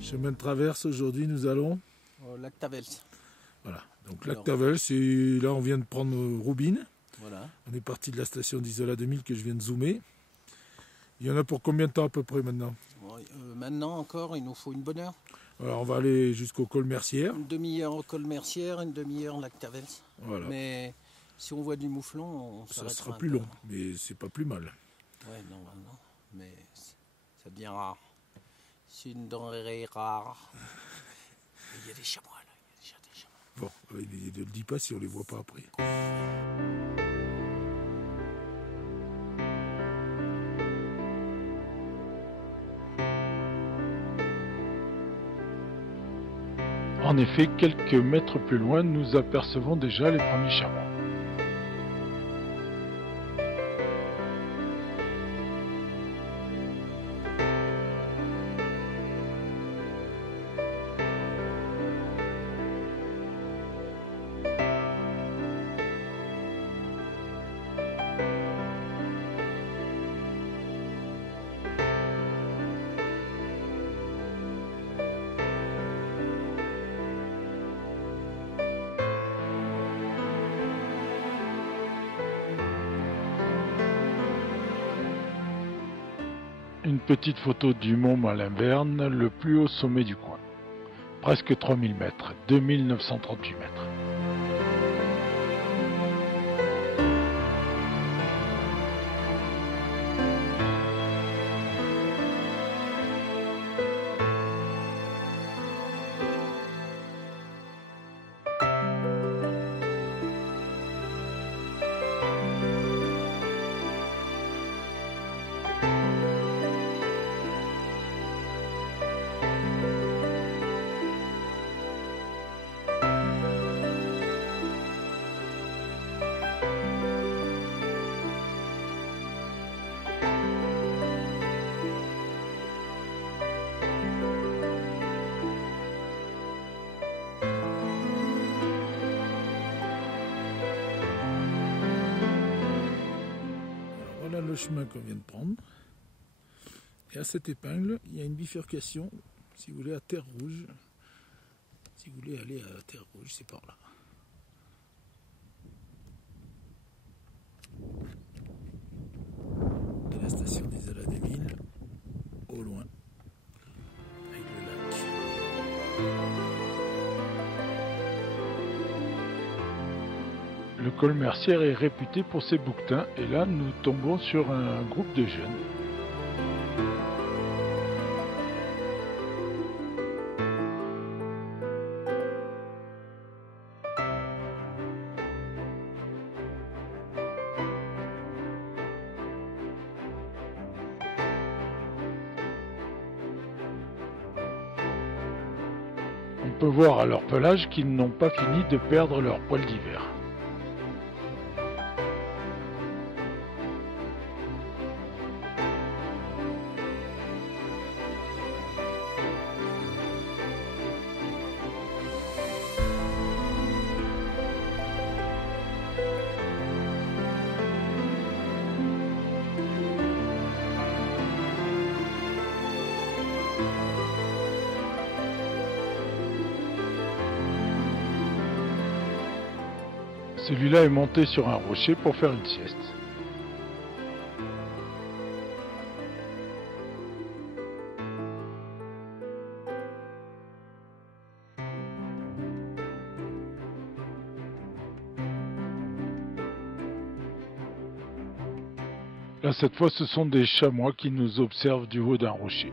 Chemin de traverse, aujourd'hui nous allons au lac Tavels. Voilà, donc lac Tavels, et là on vient de prendre Roubine. Voilà. On est parti de la station d'Isola 2000 que je viens de zoomer. Il y en a pour combien de temps à peu près maintenant? Maintenant encore, il nous faut une bonne heure. Alors on va aller jusqu'au col Mercière. Une demi-heure au col Mercière, une demi-heure au lac Tavels. Voilà. Mais si on voit du mouflon, ça sera plus long, mais c'est pas plus mal. Ouais, non, mais ça devient rare. C'est une denrée rare. Il y a des chamois là, il y a déjà des chamois. Bon, ne le dis pas si on les voit pas après. En effet, quelques mètres plus loin, nous apercevons déjà les premiers chamois. Une petite photo du mont Malinverne, le plus haut sommet du coin. Presque 3000 mètres, 2938 mètres. Voilà le chemin qu'on vient de prendre. Et à cette épingle, il y a une bifurcation, si vous voulez, à Terre Rouge. Si vous voulez aller à Terre Rouge, c'est par là. Et la station d'Isola 2000, au loin, avec le lac. Le col Mercière est réputé pour ses bouquetins et là nous tombons sur un groupe de jeunes. On peut voir à leur pelage qu'ils n'ont pas fini de perdre leur poil d'hiver. Celui-là est monté sur un rocher pour faire une sieste. Là, cette fois, ce sont des chamois qui nous observent du haut d'un rocher.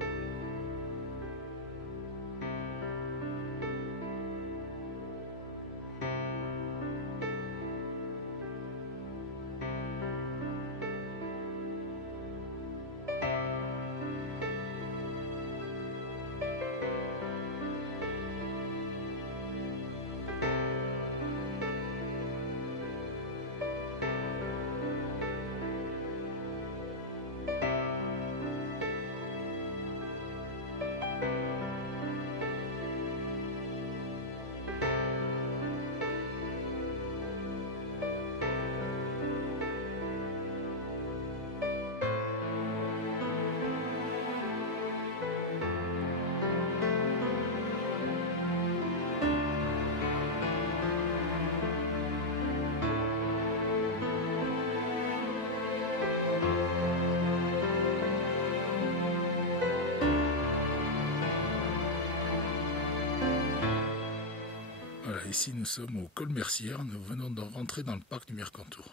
ici nous sommes au col Mercière, nous venons de rentrer dans le parc du Mercantour.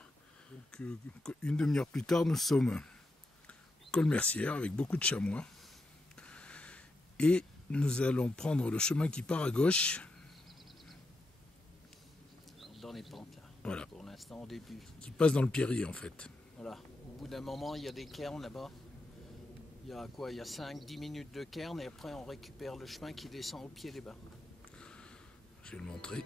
Donc, une demi-heure plus tard, nous sommes au col Mercière avec beaucoup de chamois. Et nous allons prendre le chemin qui part à gauche. Dans les pentes là. Voilà. Pour l'instant au début. Qui passe dans le Pierrier en fait. Voilà. Au bout d'un moment il y a des cairns là-bas. Il y a quoi? Il y a 5-10 minutes de cairn et après on récupère le chemin qui descend au pied des bas. Je vais le montrer.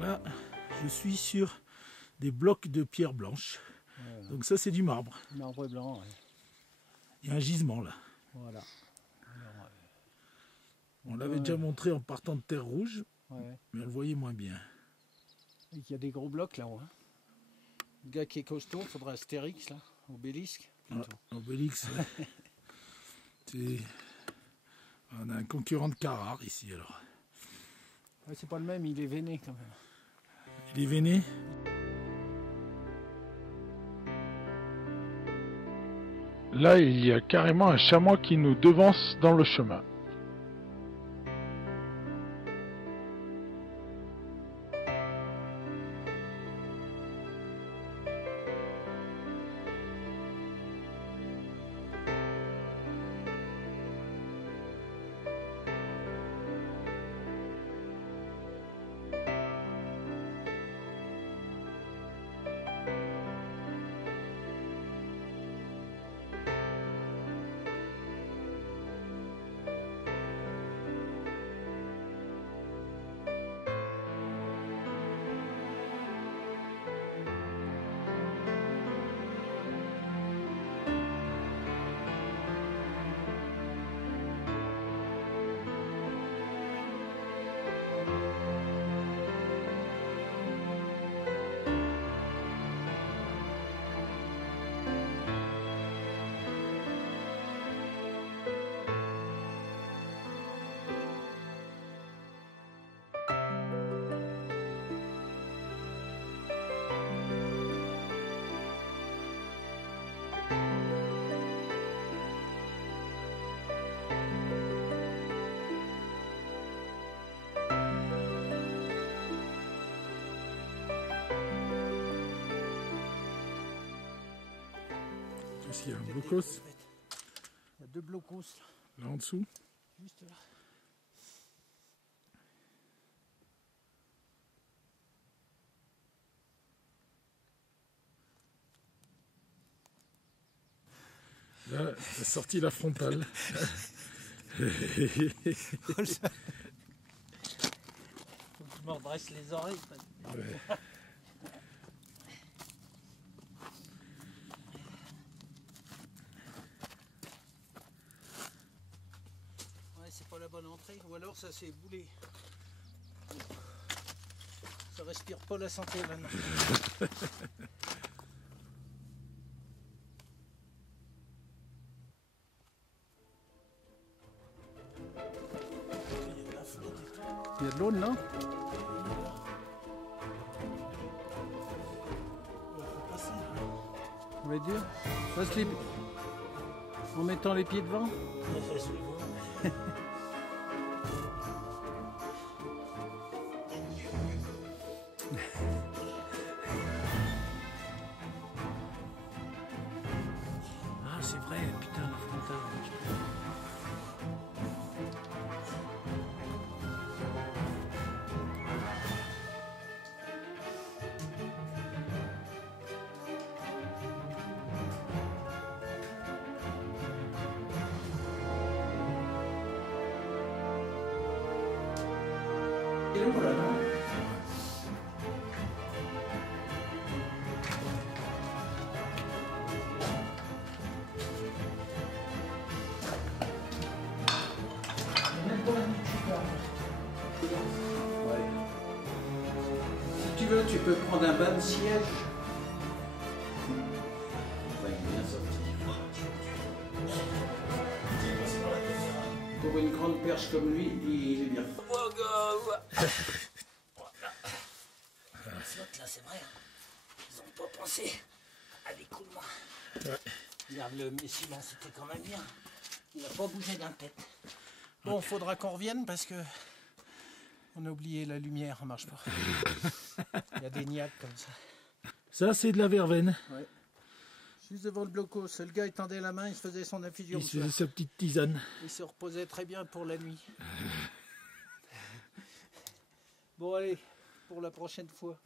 Là, je suis sur des blocs de pierre blanche. Voilà. Donc ça, c'est du marbre. Marbre blanc, ouais. Il y a un gisement là. Voilà. On l'avait déjà montré en partant de Terre Rouge, Ouais. mais on le voyait moins bien. Il y a des gros blocs là-haut. Hein. Le gars qui est costaud, il faudra Astérix là, Obélisque. Plutôt. Ah, Obélix, ouais. On a un concurrent de Carrare ici alors. Ouais, c'est pas le même, il est veiné quand même. Il est veiné. Là, il y a carrément un chamois qui nous devance dans le chemin. Ici, il y a un blocos, Il y a deux blocos là, là en dessous. juste là. Là, il a sorti la frontale. Faut que je me redresse les oreilles. Ouais. Ouais, c'est pas la bonne entrée, ou alors ça s'est boulé. Ça respire pas la santé là, non. Il y a de l'eau, non? On va dire. Passe les... En mettant les pieds devant. Ah, c'est vrai, putain, la frontale. veux, tu peux prendre un bain de siège. Il va bien sortir. Pour une grande perche comme lui, il est bien. Les autres là, c'est vrai, hein. Ils n'ont pas pensé à l'écoulement. Ouais. Regarde le Messi là, c'était quand même bien. Il n'a pas bougé d'un tête. Bon, faudra qu'on revienne parce que on a oublié la lumière, ça marche pas. Il y a des niaques comme ça. Ça, c'est de la verveine. Ouais. Juste devant le blocos, le gars il tendait la main, il se faisait son infusion. Il se faisait sa petite tisane. Il se reposait très bien pour la nuit. Bon allez, pour la prochaine fois,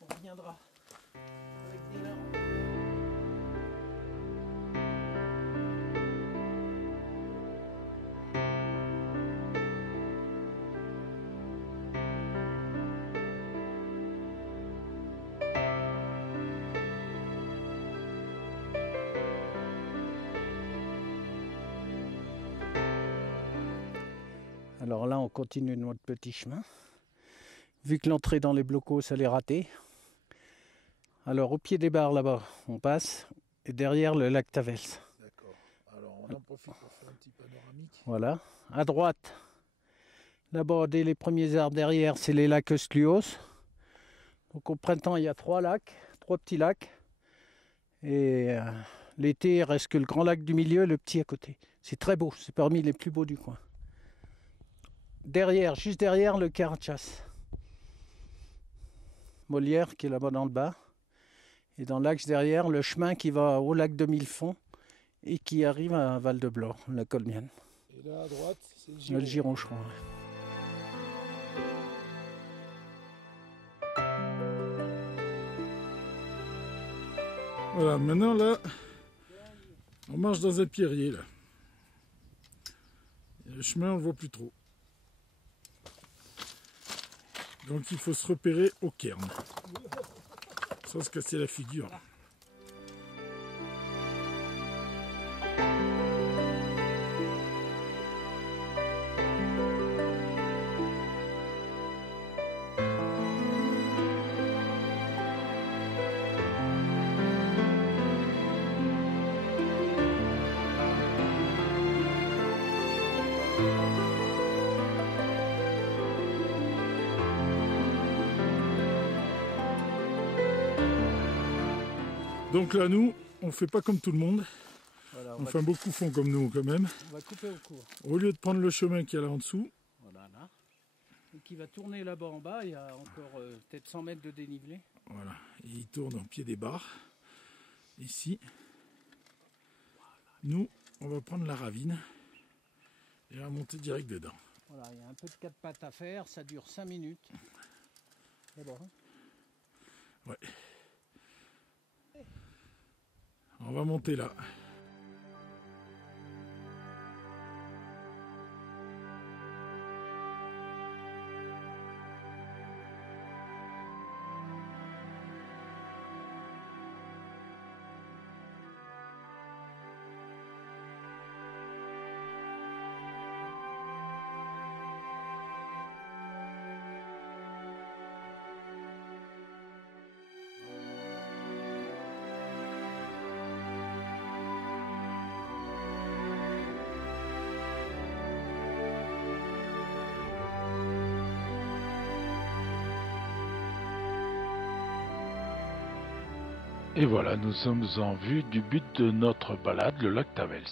on reviendra avec des larmes. Alors là, on continue notre petit chemin. Vu que l'entrée dans les blocos, elle est ratée. Alors au pied des barres là-bas, on passe. Et derrière le lac Tavels. D'accord. Alors on en profite pour faire un petit panoramique. Voilà. À droite, là-bas, dès les premiers arbres derrière, c'est les lacs Östluos. Donc au printemps, il y a 3 lacs, 3 petits lacs. Et l'été, il reste que le grand lac du milieu, le petit à côté. C'est très beau, c'est parmi les plus beaux du coin. Derrière, juste derrière, le Carachas. Molière qui est là-bas dans le bas. Et dans l'axe derrière, le chemin qui va au lac de Millefonds et qui arrive à Val-de-Blore, la Colmienne. Et là à droite, c'est le Giron. Le Giron, je crois. Voilà, maintenant là, on marche dans un pierrier là. Et le chemin, on le voit plus trop. Donc il faut se repérer au cairn. Sans se casser la figure. Donc là, nous, on fait pas comme tout le monde. Voilà, Enfin, beaucoup font comme nous quand même. on va couper au cours. Au lieu de prendre le chemin qui est là en dessous, Voilà, là. Et qui va tourner là-bas en bas. Il y a encore peut-être 100 mètres de dénivelé. voilà, et il tourne au pied des barres. Ici, nous, on va prendre la ravine et on va monter direct dedans. Voilà, il y a un peu de 4 pattes à faire. Ça dure 5 minutes. D'abord. Ouais. On va monter là. Et voilà, nous sommes en vue du but de notre balade, le lac Tavels.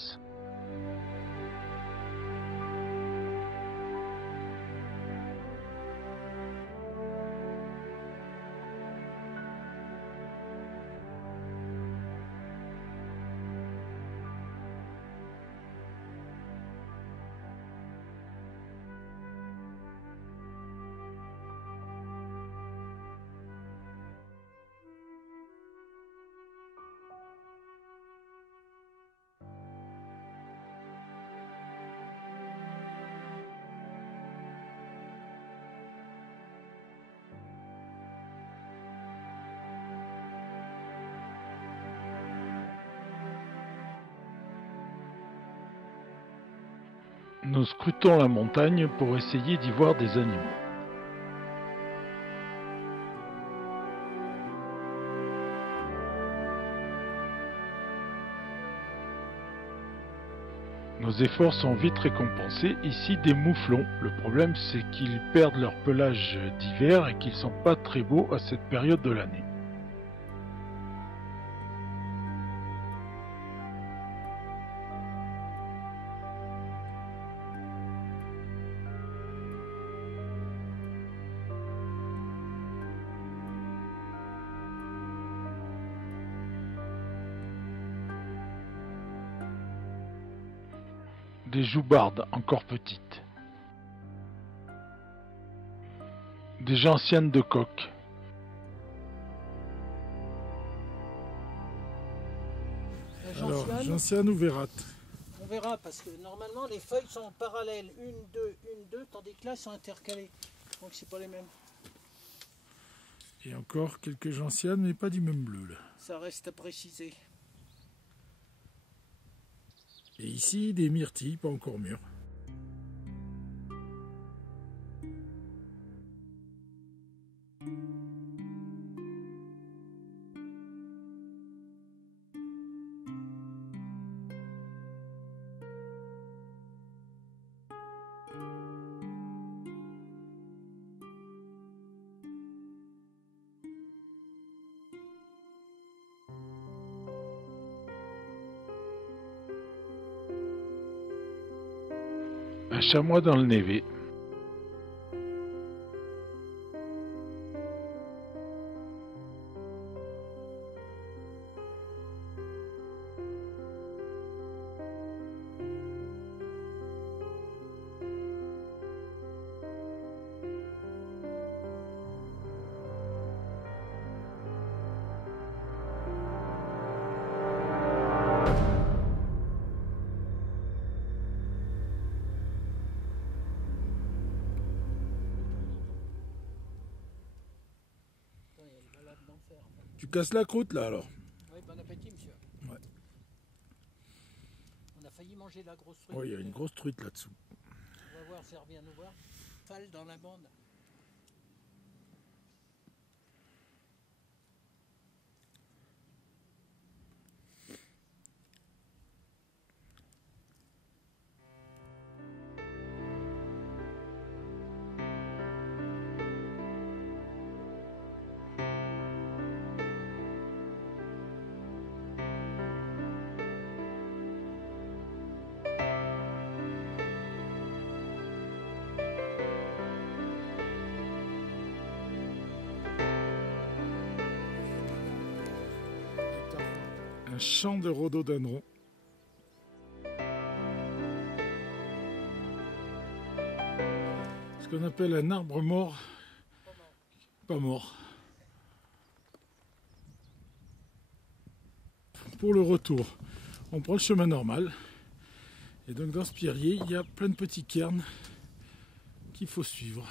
Nous scrutons la montagne pour essayer d'y voir des animaux. Nos efforts sont vite récompensés. Ici, des mouflons. Le problème, c'est qu'ils perdent leur pelage d'hiver et qu'ils sont pas très beaux à cette période de l'année. Des joubardes encore petites. Des gentianes de coque. Alors, gentiane ou vérate? On verra parce que normalement les feuilles sont parallèles, une, deux, tandis que là elles sont intercalées. Donc c'est pas les mêmes. Et encore quelques gentianes, mais pas du même bleu là. Ça reste à préciser. Et ici, des myrtilles, pas encore mûres. Un chamois dans le névé. Tu casses la croûte là alors? Oui, bon appétit monsieur. Ouais. On a failli manger la grosse truite. Oui, il y a une grosse truite là-dessous. On va voir si elle revient nous voir. Falle dans la bande. Un champ de rhododendron. Ce qu'on appelle un arbre mort. Pas mort. Pour le retour, on prend le chemin normal. Et donc dans ce pierrier, il y a plein de petits cairns qu'il faut suivre.